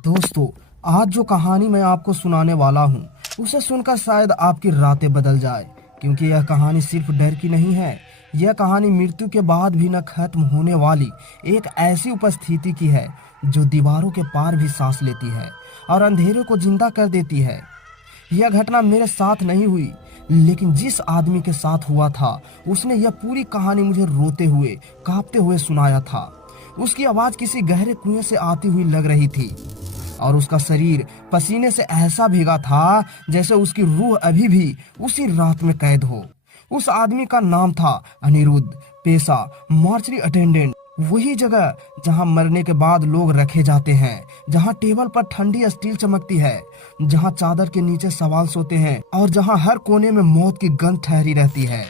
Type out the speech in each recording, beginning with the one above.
दोस्तों, आज जो कहानी मैं आपको सुनाने वाला हूँ उसे सुनकर शायद आपकी रातें बदल जाए, क्योंकि यह कहानी सिर्फ डर की नहीं है। यह कहानी मृत्यु के बाद भी न खत्म होने वाली एक ऐसी उपस्थिति की है जो दीवारों के पार भी सांस लेती है और अंधेरे को जिंदा कर देती है। यह घटना मेरे साथ नहीं हुई, लेकिन जिस आदमी के साथ हुआ था उसने यह पूरी कहानी मुझे रोते हुए, कांपते हुए सुनाया था। उसकी आवाज किसी गहरे कुएं से आती हुई लग रही थी और उसका शरीर पसीने से ऐसा भीगा था जैसे उसकी रूह अभी भी उसी रात में कैद हो। उस आदमी का नाम था अनिरुद्ध, पेशा मॉर्चरी अटेंडेंट। वही जगह जहां मरने के बाद लोग रखे जाते हैं, जहां टेबल पर ठंडी स्टील चमकती है, जहां चादर के नीचे सवाल सोते हैं और जहां हर कोने में मौत की गंध ठहरी रहती है।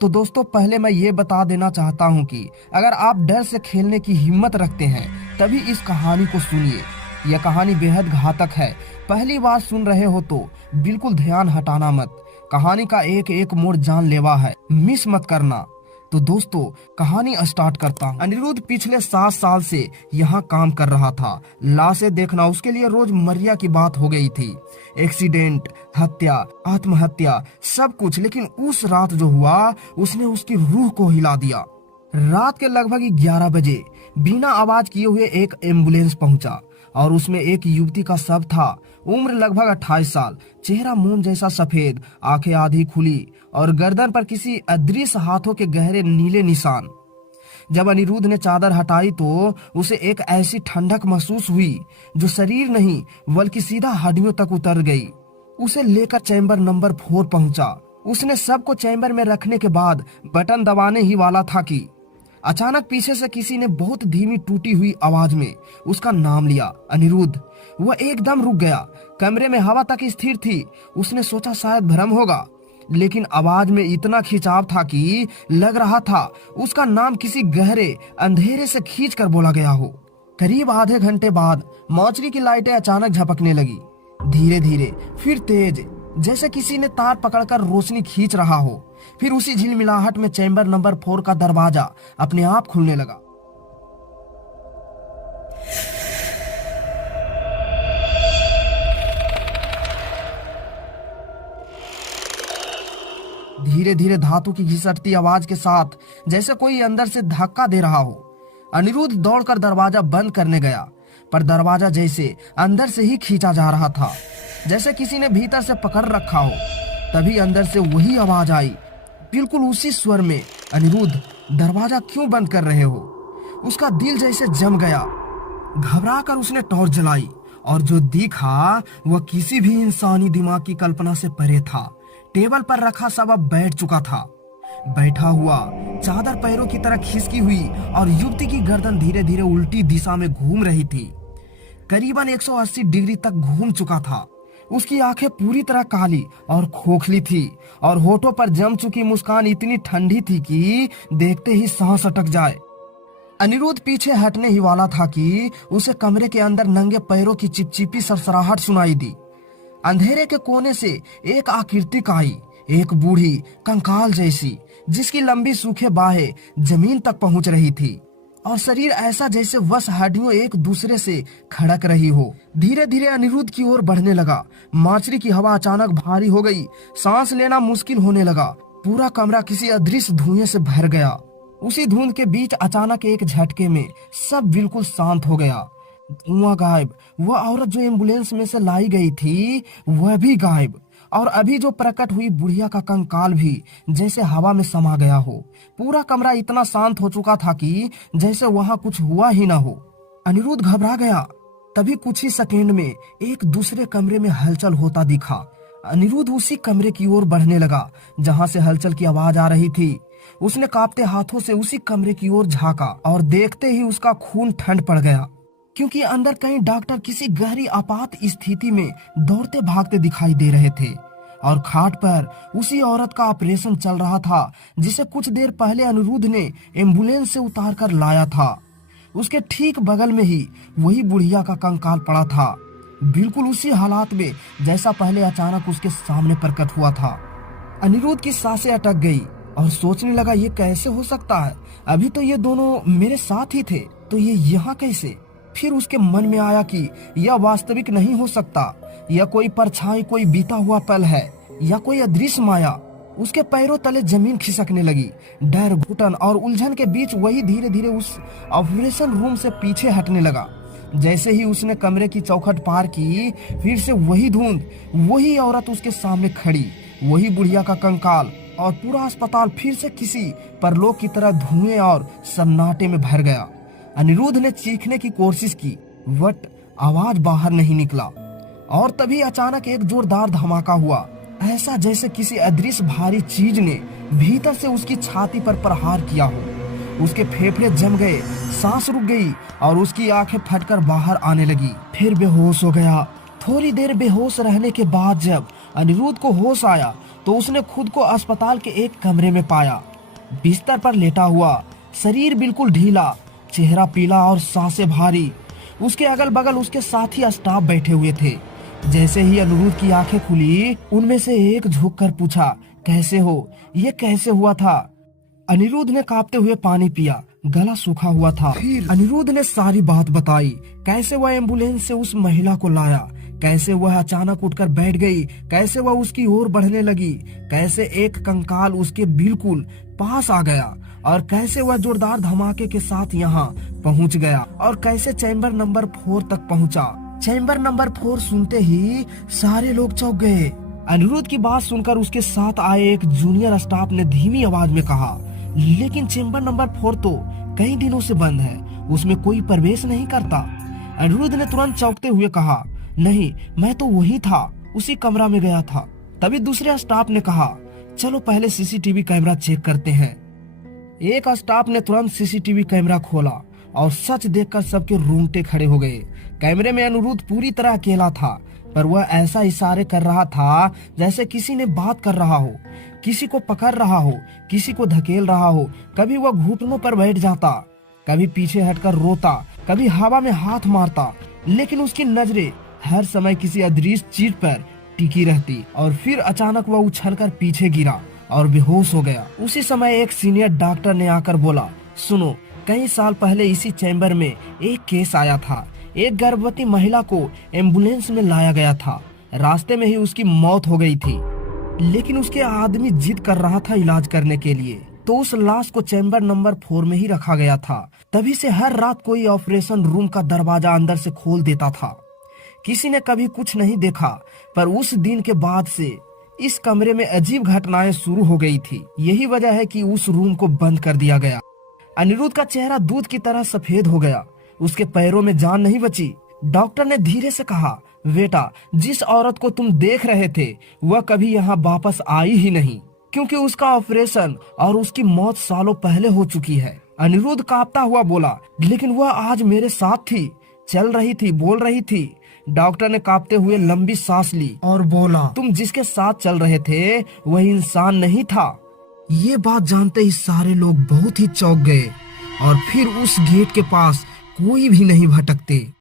तो दोस्तों, पहले मैं ये बता देना चाहता हूँ कि अगर आप डर से खेलने की हिम्मत रखते हैं तभी इस कहानी को सुनिए। यह कहानी बेहद घातक है। पहली बार सुन रहे हो तो बिल्कुल ध्यान हटाना मत। कहानी का एक एक मोड़ जानलेवा है, मिस मत करना। तो दोस्तों, कहानी स्टार्ट करता हूँ। अनिरुद्ध पिछले 7 साल से यहाँ काम कर रहा था। लाशें देखना उसके लिए रोजमर्रा की बात हो गई थी। एक्सीडेंट, हत्या, आत्महत्या, सब कुछ। लेकिन उस रात जो हुआ उसने उसकी रूह को हिला दिया। रात के लगभग 11 बजे बिना आवाज किए हुए एक एम्बुलेंस पहुंचा और उसमें एक युवती का शव था। उम्र लगभग 28 साल, चेहरा मोम जैसा सफेद, आंखें आधी खुली और गर्दन पर किसी अदृश्य हाथों के गहरे नीले निशान। जब अनिरुद्ध ने चादर हटाई तो उसे एक ऐसी ठंडक महसूस हुई जो शरीर नहीं बल्कि सीधा हड्डियों तक उतर गई। उसे लेकर चैम्बर नंबर 4 पहुंचा। उसने सबको चैम्बर में रखने के बाद बटन दबाने ही वाला था कि अचानक पीछे से किसी ने बहुत धीमी टूटी हुई आवाज में उसका नाम लिया, अनिरुद्ध। वह एकदम रुक गया। कमरे में हवा तक स्थिर थी। उसने सोचा शायद भ्रम होगा, लेकिन आवाज में इतना खिंचाव था कि लग रहा था उसका नाम किसी गहरे अंधेरे से खींच कर बोला गया हो। करीब आधे घंटे बाद मॉर्चरी की लाइटें अचानक झपकने लगी, धीरे धीरे, फिर तेज, जैसे किसी ने तार पकड़कर रोशनी खींच रहा हो। फिर उसी झिलमिलाहट में चैम्बर नंबर 4 का दरवाजा अपने आप खुलने लगा। धीरे धीरे धातु की घिसटती आवाज के साथ, जैसे कोई अंदर से धक्का दे रहा हो। अनिरुद्ध दौड़कर दरवाजा बंद करने गया, पर दरवाजा जैसे अंदर से ही खींचा जा रहा था, जैसे किसी ने भीतर से पकड़ रखा हो। तभी अंदर से वही आवाज आई, बिल्कुल उसी स्वर में, अनिरुद्ध, दरवाजा क्यों बंद कर रहे हो? उसका दिल जैसे जम गया। घबराकर उसने टॉर्च जलाई और जो दिखा वह किसी भी इंसानी दिमाग की कल्पना से परे था। टेबल पर रखा शव अब बैठ चुका था, बैठा हुआ, चादर पैरों की तरह खिसकी हुई और युवती की गर्दन धीरे धीरे उल्टी दिशा में घूम रही थी। करीबन 180 डिग्री तक घूम चुका था। उसकी आंखें पूरी तरह काली और खोखली थी और होठों पर जम चुकी मुस्कान इतनी ठंडी थी कि देखते ही सांस अटक जाए। अनिरुद्ध पीछे हटने ही वाला था कि उसे कमरे के अंदर नंगे पैरों की चिपचिपी सरसराहट सुनाई दी। अंधेरे के कोने से एक आकृति आई, एक बूढ़ी कंकाल जैसी, जिसकी लंबी सूखे बाहें जमीन तक पहुंच रही थी और शरीर ऐसा जैसे वस हड्डियों एक दूसरे से खड़क रही हो। धीरे धीरे अनिरुद्ध की ओर बढ़ने लगा। मॉर्चरी की हवा अचानक भारी हो गई, सांस लेना मुश्किल होने लगा। पूरा कमरा किसी अदृश्य धुएं से भर गया। उसी धुंध के बीच अचानक एक झटके में सब बिल्कुल शांत हो गया। धुआं गायब, वह औरत जो एम्बुलेंस में से लाई गई थी वह भी गायब, और अभी जो प्रकट हुई बुढ़िया का कंकाल भी जैसे हवा में समा गया हो। पूरा कमरा इतना शांत हो चुका था कि जैसे वहां कुछ हुआ ही ना हो। अनिरुद्ध घबरा गया। तभी कुछ ही सेकेंड में एक दूसरे कमरे में हलचल होता दिखा। अनिरुद्ध उसी कमरे की ओर बढ़ने लगा जहां से हलचल की आवाज आ रही थी। उसने कांपते हाथों से उसी कमरे की ओर झांका और देखते ही उसका खून ठंड पड़ गया, क्योंकि अंदर कई डॉक्टर किसी गहरी आपात स्थिति में दौड़ते भागते दिखाई दे रहे थे और खाट पर उसी औरत का ऑपरेशन चल रहा था जिसे कुछ देर पहले अनिरुद्ध ने एम्बुलेंस से उतार कर लाया था। उसके ठीक बगल में ही वही बुढ़िया का कंकाल पड़ा था, बिल्कुल उसी हालात में जैसा पहले अचानक उसके सामने प्रकट हुआ था। अनिरुद्ध की सांसें अटक गई और सोचने लगा, ये कैसे हो सकता है? अभी तो ये दोनों मेरे साथ ही थे, तो ये यहाँ कैसे? फिर उसके मन में आया कि यह वास्तविक नहीं हो सकता, यह कोई परछाई, कोई बीता हुआ पल है या कोई अदृश्य माया। उसके पैरों तले जमीन खिसकने लगी। डर, घुटन और उलझन के बीच वही धीरे धीरे उस ऑपरेशन रूम से पीछे हटने लगा। जैसे ही उसने कमरे की चौखट पार की, फिर से वही धुंध, वही औरत उसके सामने खड़ी, वही बुढ़िया का कंकाल, और पूरा अस्पताल फिर से किसी परलोक की तरह धुएं और सन्नाटे में भर गया। अनिरुद्ध ने चीखने की कोशिश की, बट आवाज बाहर नहीं निकला। और तभी अचानक एक जोरदार धमाका हुआ, ऐसा जैसे किसी अदृश्य भारी चीज ने भीतर से उसकी छाती पर प्रहार किया हो। उसके फेफड़े जम गए, सांस रुक गई और उसकी आंखें फटकर बाहर आने लगी। फिर बेहोश हो गया। थोड़ी देर बेहोश रहने के बाद जब अनिरुद्ध को होश आया तो उसने खुद को अस्पताल के एक कमरे में पाया, बिस्तर पर लेटा हुआ, शरीर बिल्कुल ढीला, चेहरा पीला और सांसें भारी। उसके अगल बगल उसके साथी स्टाफ बैठे हुए थे। जैसे ही अनिरुद्ध की आंखें खुली, उनमें से एक झुक कर पूछा, कैसे हो? ये कैसे हुआ था? अनिरुद्ध ने कांपते हुए पानी पिया, गला सूखा हुआ था। फिर अनिरुद्ध ने सारी बात बताई, कैसे वह एम्बुलेंस से उस महिला को लाया, कैसे वह अचानक उठकर बैठ गई, कैसे वह उसकी ओर बढ़ने लगी, कैसे एक कंकाल उसके बिल्कुल पास आ गया, और कैसे वह जोरदार धमाके के साथ यहाँ पहुँच गया, और कैसे चैम्बर नंबर 4 तक पहुँचा। चैम्बर नंबर 4 सुनते ही सारे लोग चौंक गए। अनिरुद्ध की बात सुनकर उसके साथ आए एक जूनियर स्टाफ ने धीमी आवाज में कहा, लेकिन चैम्बर नंबर 4 तो कई दिनों से बंद है, उसमें कोई प्रवेश नहीं करता। अनिरुद्ध ने तुरंत चौंकते हुए कहा, नहीं, मैं तो वही था, उसी कमरा में गया था। तभी दूसरे स्टाफ ने कहा, चलो पहले सीसीटीवी कैमरा चेक करते हैं। एक स्टाफ ने तुरंत सीसीटीवी कैमरा खोला और सच देखकर सबके रोंगटे खड़े हो गए। कैमरे में अनिरुद्ध पूरी तरह अकेला था, पर वह ऐसा इशारे कर रहा था जैसे किसी ने बात कर रहा हो, किसी को पकड़ रहा हो, किसी को धकेल रहा हो। कभी वह घुटनों पर बैठ जाता, कभी पीछे हटकर रोता, कभी हवा में हाथ मारता, लेकिन उसकी नजरें हर समय किसी अदृश्य चीज पर टिकी रहती। और फिर अचानक वह उछलकर पीछे गिरा और बेहोश हो गया। उसी समय एक सीनियर डॉक्टर ने आकर बोला, सुनो, कई साल पहले इसी चैम्बर में एक केस आया था। एक गर्भवती महिला को एम्बुलेंस में लाया गया था, रास्ते में ही उसकी मौत हो गई थी, लेकिन उसके आदमी जिद कर रहा था इलाज करने के लिए, तो उस लाश को चैम्बर नंबर 4 में ही रखा गया था। तभी से हर रात कोई ऑपरेशन रूम का दरवाजा अंदर से खोल देता था। किसी ने कभी कुछ नहीं देखा, पर उस दिन के बाद से इस कमरे में अजीब घटनाएं शुरू हो गई थी। यही वजह है कि उस रूम को बंद कर दिया गया। अनिरुद्ध का चेहरा दूध की तरह सफेद हो गया, उसके पैरों में जान नहीं बची। डॉक्टर ने धीरे से कहा, बेटा, जिस औरत को तुम देख रहे थे वह कभी यहाँ वापस आई ही नहीं, क्योंकि उसका ऑपरेशन और उसकी मौत सालों पहले हो चुकी है। अनिरुद्ध कांपता हुआ बोला, लेकिन वह आज मेरे साथ थी, चल रही थी, बोल रही थी। डॉक्टर ने कांपते हुए लंबी सांस ली और बोला, तुम जिसके साथ चल रहे थे वह इंसान नहीं था। ये बात जानते ही सारे लोग बहुत ही चौंक गए और फिर उस गेट के पास कोई भी नहीं भटकते।